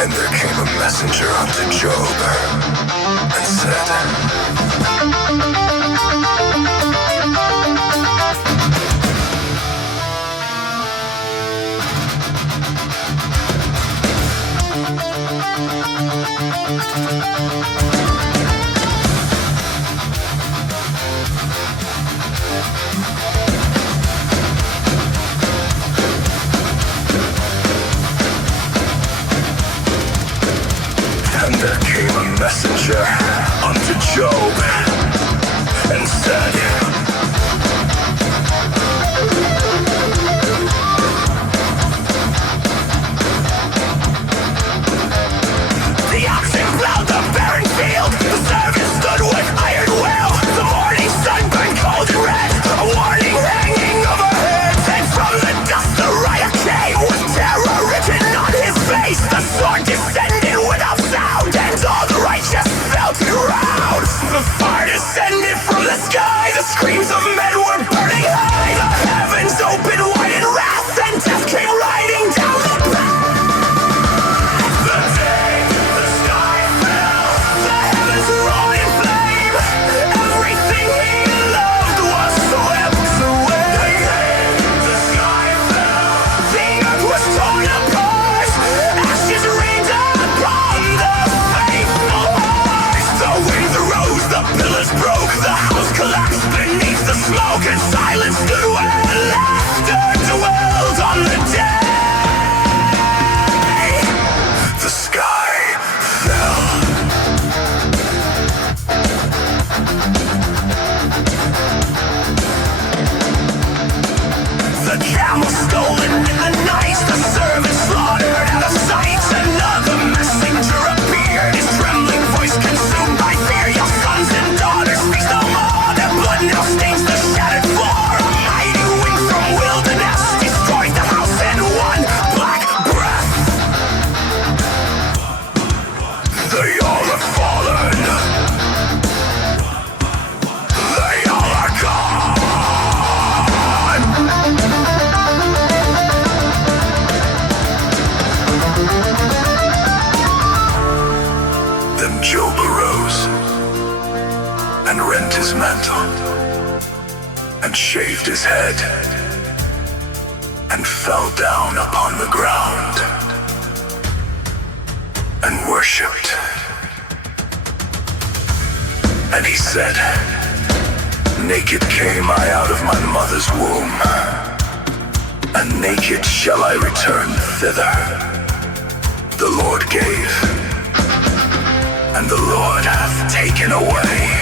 And there came a messenger unto Job, and said, and there came a messenger unto Job, and said, the oxen plowed the barren field, the servant stood with iron will, the morning sun burned cold and red, a warning hanging overhead, and from the dust the riot came, with terror written on his face, the sword descended without sound, and all the righteous fell to ground. The fire descended from the sky, the screams of men were burning high, the heavens opened wide in wrath, and death came riding down the path. The day the sky fell, the heavens were all in flame, everything he loved was swept away. The day the sky fell, the earth was torn apart, ashes rained upon the faithful heart. The winds rose, the pillars broke, the house collapsed beneath the smoke, and silence stood where laughter dwelled on the day. The sky fell. The camel stolen in the night, the servant slaughtered out of sight. Another messenger appeared, his trembling voice consumed by fear. Your sons and daughters speak no more, their blood now stains the shattered floor. A mighty wind from wilderness destroyed the house in one black breath. They all have fallen. They all are gone. Then Job arose and rent his mantle and shaved his head and fell down upon the ground and worshipped. And he said, naked came I out of my mother's womb, and naked shall I return thither. The Lord gave, and the Lord hath taken away.